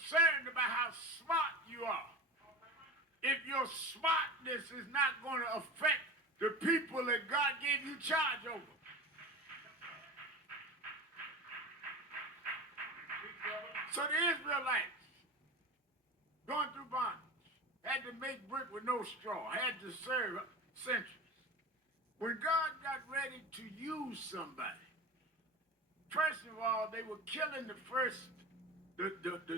concerned about how smart you are, if your smartness is not going to affect the people that God gave you charge over. So the Israelites, going through bondage, had to make brick with no straw, had to serve centuries. When God got ready to use somebody, first of all, they were killing the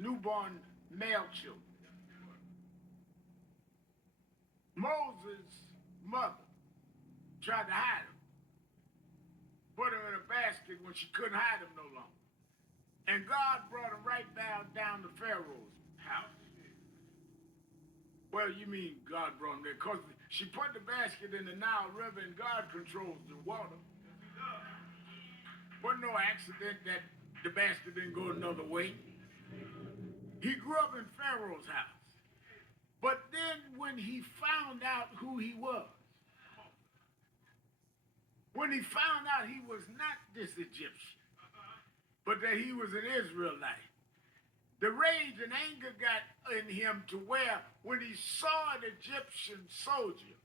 newborn male children. Moses' mother tried to hide him, put him in a basket when she couldn't hide him no longer. And God brought him right down to Pharaoh's house. Well, you mean God brought him there? Because she put the basket in the Nile River and God controls the water. Wasn't no accident that the basket didn't go another way. He grew up in Pharaoh's house. But then when he found out who he was, when he found out he was not this Egyptian, but that he was an Israelite, the rage and anger got in him to where when he saw an Egyptian soldier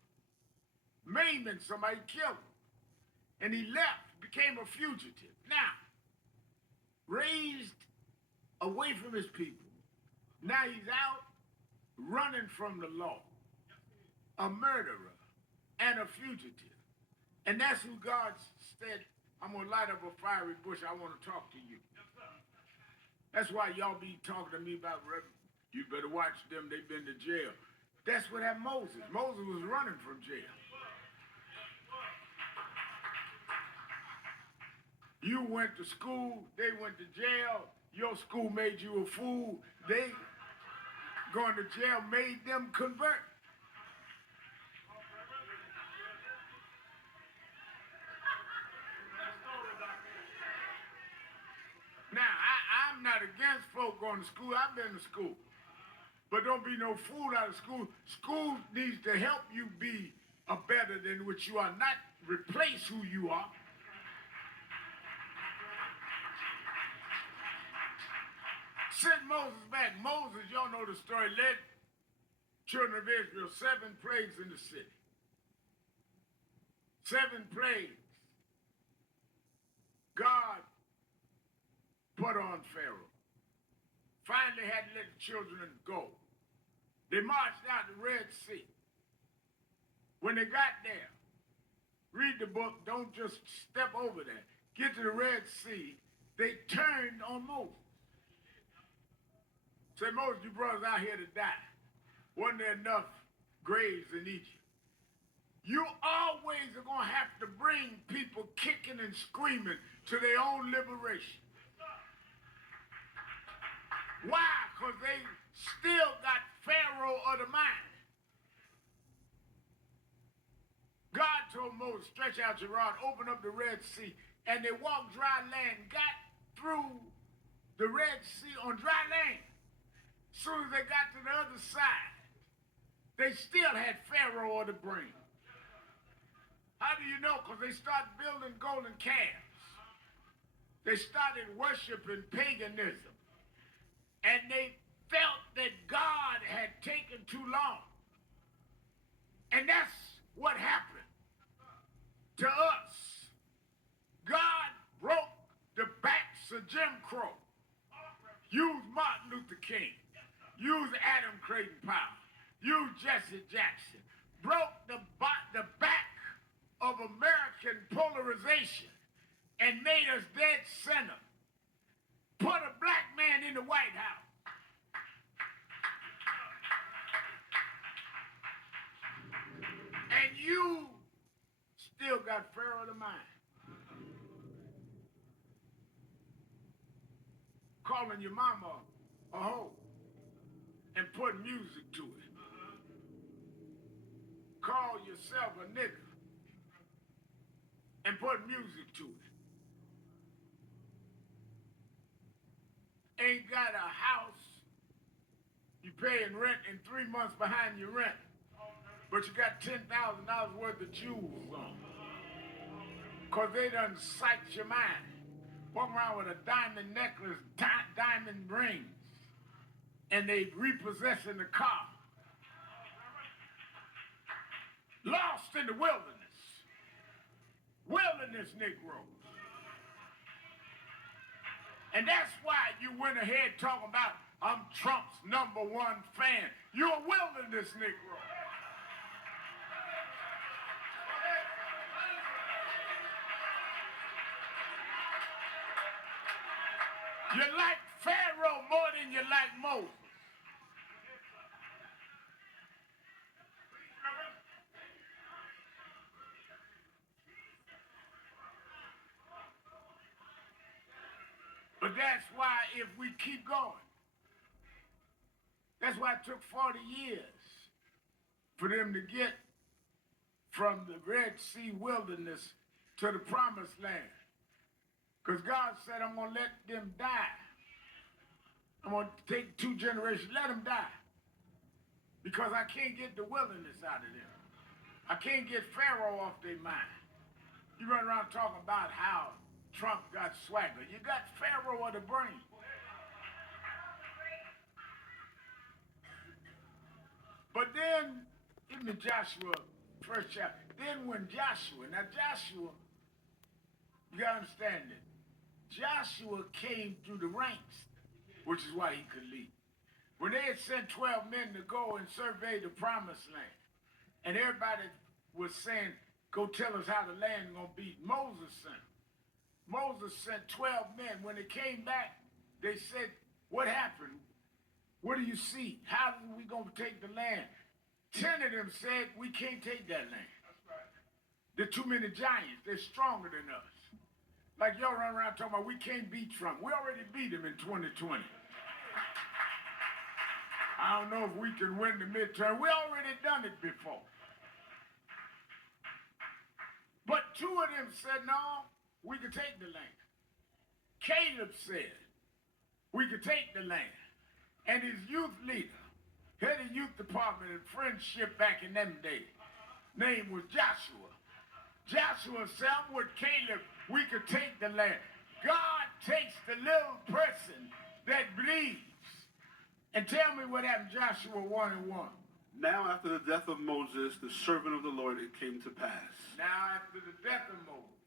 maiming somebody, killed him, and he left, became a fugitive. Now, raised away from his people, now he's out running from the law, a murderer and a fugitive. And that's who God said, I'm going to light up a fiery bush. I want to talk to you. That's why y'all be talking to me about, you better watch them. They've been to jail. That's what happened to Moses. Moses was running from jail. You went to school. They went to jail. Your school made you a fool. They going to jail made them convert. Now, I'm not against folk going to school. I've been to school. But don't be no fool out of school. School needs to help you be a better than what you are, not replace who you are. Send Moses back. Moses, y'all know the story, led children of Israel 7 plagues in the city. 7 plagues. God put on Pharaoh. Finally had to let the children go. They marched out the Red Sea. When they got there, read the book, don't just step over there. Get to the Red Sea, they turned on Moses. Said, Moses, you brought us out here to die. Wasn't there enough graves in Egypt? You always are going to have to bring people kicking and screaming to their own liberation. Why? Because they still got Pharaoh of the mind. God told Moses, stretch out your rod, open up the Red Sea, and they walked dry land, got through the Red Sea on dry land. As soon as they got to the other side, they still had Pharaoh of the brain. How do you know? Because they started building golden calves. They started worshiping paganism. And they felt that God had taken too long. And that's what happened to us. God broke the backs of Jim Crow. Used Martin Luther King. Used Adam Clayton Powell. Used Jesse Jackson. Broke the back of American polarization and made us dead center. Put a black man in the White House. And you still got Pharaoh of the mind. Calling your mama a hoe and putting music to it. Call yourself a nigger and put music to it. Ain't got a house, you paying rent and 3 months behind your rent, but you got $10,000 worth of jewels on. Because they done psyched your mind. Walking around with a diamond necklace, diamond rings. and they repossessing the car. Lost in the wilderness. Wilderness Negroes. And that's why you went ahead talking about, I'm Trump's #1 fan. You're a wilderness Negro. You like Pharaoh more than you like Moses. But that's why if we keep going, that's why it took 40 years for them to get from the Red Sea wilderness to the promised land. Because God said, I'm going to let them die. I'm going to take 2 generations, let them die. Because I can't get the wilderness out of them. I can't get Pharaoh off their mind. You run around talking about how Trump got swagger. You got Pharaoh of the brain. But then, in Joshua, first chapter, then when Joshua, you gotta understand it. Joshua came through the ranks, which is why he could lead. When they had sent 12 men to go and survey the promised land, and everybody was saying, go tell us how the land is gonna be, Moses sent 12 men. When they came back, they said, what happened? What do you see? How are we gonna take the land? 10 of them said, we can't take that land. That's right. There are too many giants. They're stronger than us. Like y'all run around talking about we can't beat Trump. We already beat him in 2020. I don't know if we can win the midterm. We already done it before. But 2 of them said, no, we could take the land. Caleb said, we could take the land. And his youth leader, head of youth department and friendship back in them days, name was Joshua. Joshua said, I'm with Caleb, we could take the land. God takes the little person that believes. And tell me what happened, Joshua 1:1. Now after the death of Moses, the servant of the Lord, it came to pass. Now after the death of Moses,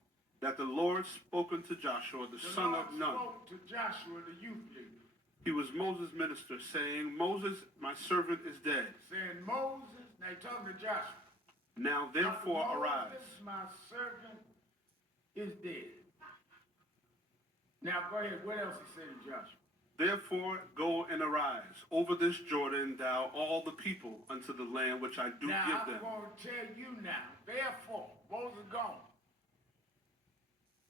that the Lord spoke unto Joshua, the son of Nun. Spoke to Joshua, the youth leader. He was Moses' minister, saying, Moses, my servant, is dead. Saying, Moses, now he's talking to Joshua. Now therefore Moses, arise. My servant is dead. Now go ahead, what else he said to Joshua? Therefore go and arise over this Jordan, thou all the people, unto the land which I do now, give them. I'm going to tell you now, therefore, Moses gone.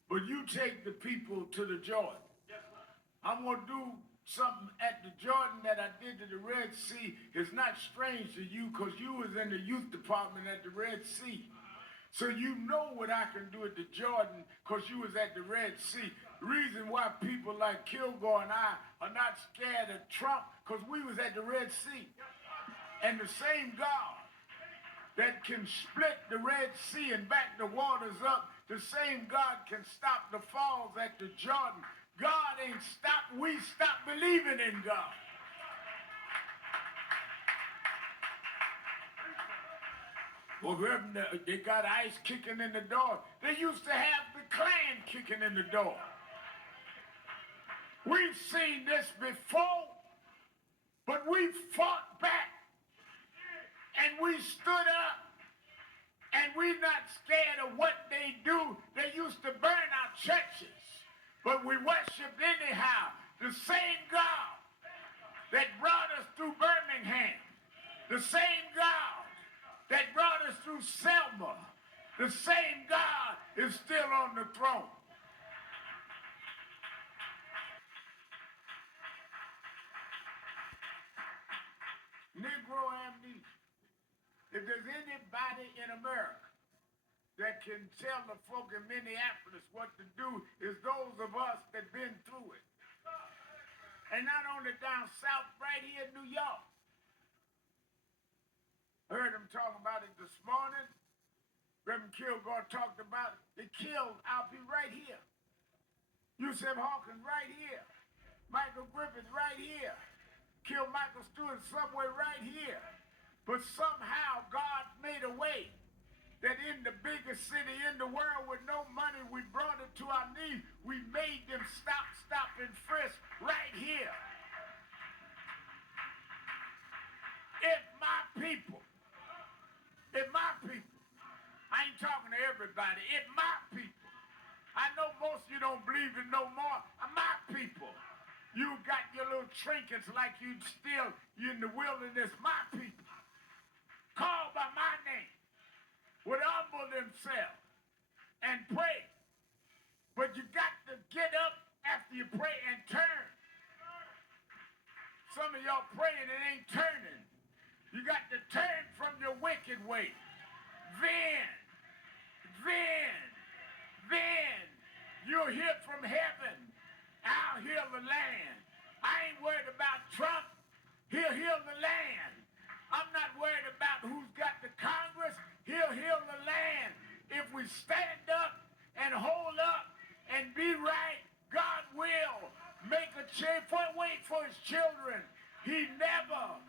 But you take the people to the Jordan. Yes, sir. I'm going to do something at the Jordan that I did to the Red Sea. It's not strange to you because you was in the youth department at the Red Sea. So you know what I can do at the Jordan because you was at the Red Sea. The reason why people like Kilgore and I are not scared of Trump because we was at the Red Sea. And the same God that can split the Red Sea and back the waters up, the same God can stop the falls at the Jordan. God ain't stopped. We stopped believing in God. Well, they got ICE kicking in the door. They used to have the Klan kicking in the door. We've seen this before, but we fought back. And we stood up. And we're not scared of what they do. They used to burn our churches. But we worshiped anyhow. The same God that brought us through Birmingham. The same God that brought us through Selma. The same God is still on the throne. Negro amnesia. If there's anybody in America that can tell the folk in Minneapolis what to do, is those of us that been through it. And not only down south, right here in New York. Heard him talking about it this morning. Reverend Kilgore talked about it. They killed Alfie right here. Yusef Hawkins right here. Michael Griffith right here. kill Michael Stewart somewhere right here. But somehow God made a way that in the biggest city in the world with no money, we brought it to our knees. We made them stop, and frisk right here. If my people, I ain't talking to everybody, if my people, I know most of you don't believe it no more, my people, you got your little trinkets like you in the wilderness, my people, called by my name, would humble themselves and pray. But you got to get up after you pray and turn. Some of y'all praying and ain't turning. You got to turn from your wicked way. Then you'll hear from heaven. I'll heal the land. I ain't worried about Trump. He'll heal the land. I'm not worried about who's got the Congress. He'll heal the land. If we stand up and hold up and be right, God will make a change. Wait for his children. He never